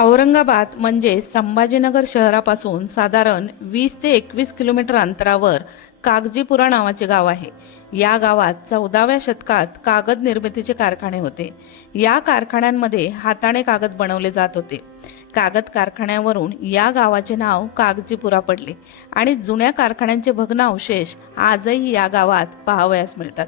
औरंगाबाद म्हणजे संभाजीनगर शहरापासून साधारण वीस ते एकवीस किलोमीटर अंतरावर कागजीपुरा नावाचे गाव आहे. या गावात चौदाव्या शतकात कागद निर्मितीचे कारखाने होते. या कारखान्यांमध्ये हाताने कागद बनवले जात होते. कागद कारखान्यावरून या गावाचे नाव कागजीपुरा पडले आणि जुन्या कारखान्यांचे भग्न अवशेष आजही या गावात पाहावयास मिळतात.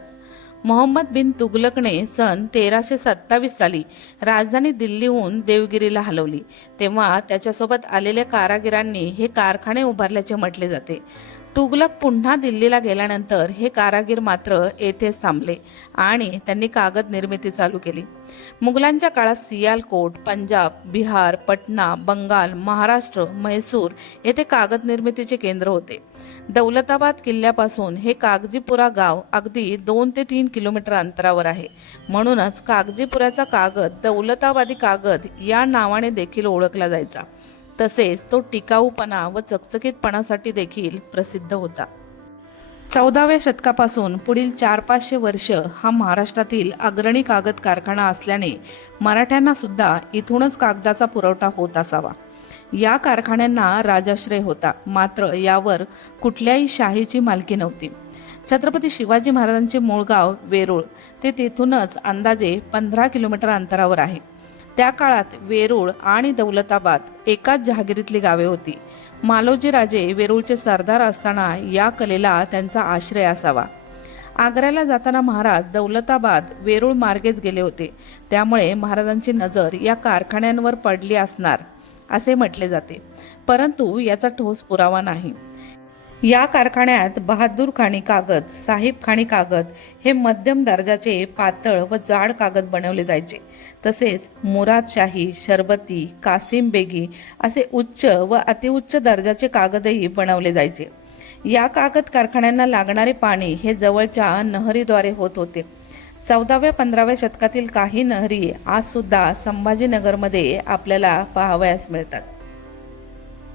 मोहम्मद बिन तुगलकने सन तेराशे सत्तावीस साली राजधानी दिल्लीहून देवगिरीला हलवली. तेव्हा त्याच्यासोबत आलेल्या कारागिरांनी हे कारखाने उभारल्याचे म्हटले जाते. तुगलक पुन्हा दिल्लीला गेल्यानंतर हे कारागीर मात्र येथेच थांबले आणि त्यांनी कागद निर्मिती चालू केली. मुघलांच्या काळात सियालकोट पंजाब बिहार पटना बंगाल महाराष्ट्र म्हैसूर येथे कागद निर्मितीचे केंद्र होते. दौलताबाद किल्ल्यापासून हे कागजीपुरा गाव अगदी दोन ते तीन किलोमीटर अंतरावर आहे. म्हणूनच कागजीपुराचा कागद दौलताबादी कागद या नावाने देखील ओळखला जायचा. तसेच तो टिकाऊपणा व चकचकीतपणासाठी देखील प्रसिद्ध होता. चौदाव्या शतकापासून पुढील चार पाचशे वर्ष हा महाराष्ट्रातील अग्रणी कागद कारखाना असल्याने मराठ्यांना सुद्धा इथूनच कागदाचा पुरवठा होत असावा. या कारखान्यांना राजाश्रय होता. मात्र यावर कुठल्याही शाहीची मालकी नव्हती. छत्रपती शिवाजी महाराजांचे मूळ गाव वेरूळ. ते तेथूनच अंदाजे पंधरा किलोमीटर अंतरावर आहे. त्या काळात वेरूळ आणि दौलताबाद एकाच जहागिरीतली गावे होती. मालोजी राजे वेरूळचे सरदार असताना या कलेला त्यांचा आश्रय असावा. आग्र्याला जाताना महाराज दौलताबाद वेरूळ मार्गेच गेले होते. त्यामुळे महाराजांची नजर या कारखान्यांवर पडली असणार असे म्हटले जाते. परंतु याचा ठोस पुरावा नाही. या कारखान्यात बहादूर खाणी कागद साहिब खाणी कागद हे मध्यम दर्जाचे पातळ व जाड कागद बनवले जायचे. तसेच मुरादशाही शरबती कासिम बेगी असे उच्च व अतिउच्च दर्जाचे कागदही बनवले जायचे. या कागद कारखान्यांना लागणारे पाणी हे जवळच्या नहरीद्वारे होत होते. चौदाव्या पंधराव्या शतकातील काही नहरी आजसुद्धा संभाजीनगरमध्ये आपल्याला पाहावयास मिळतात.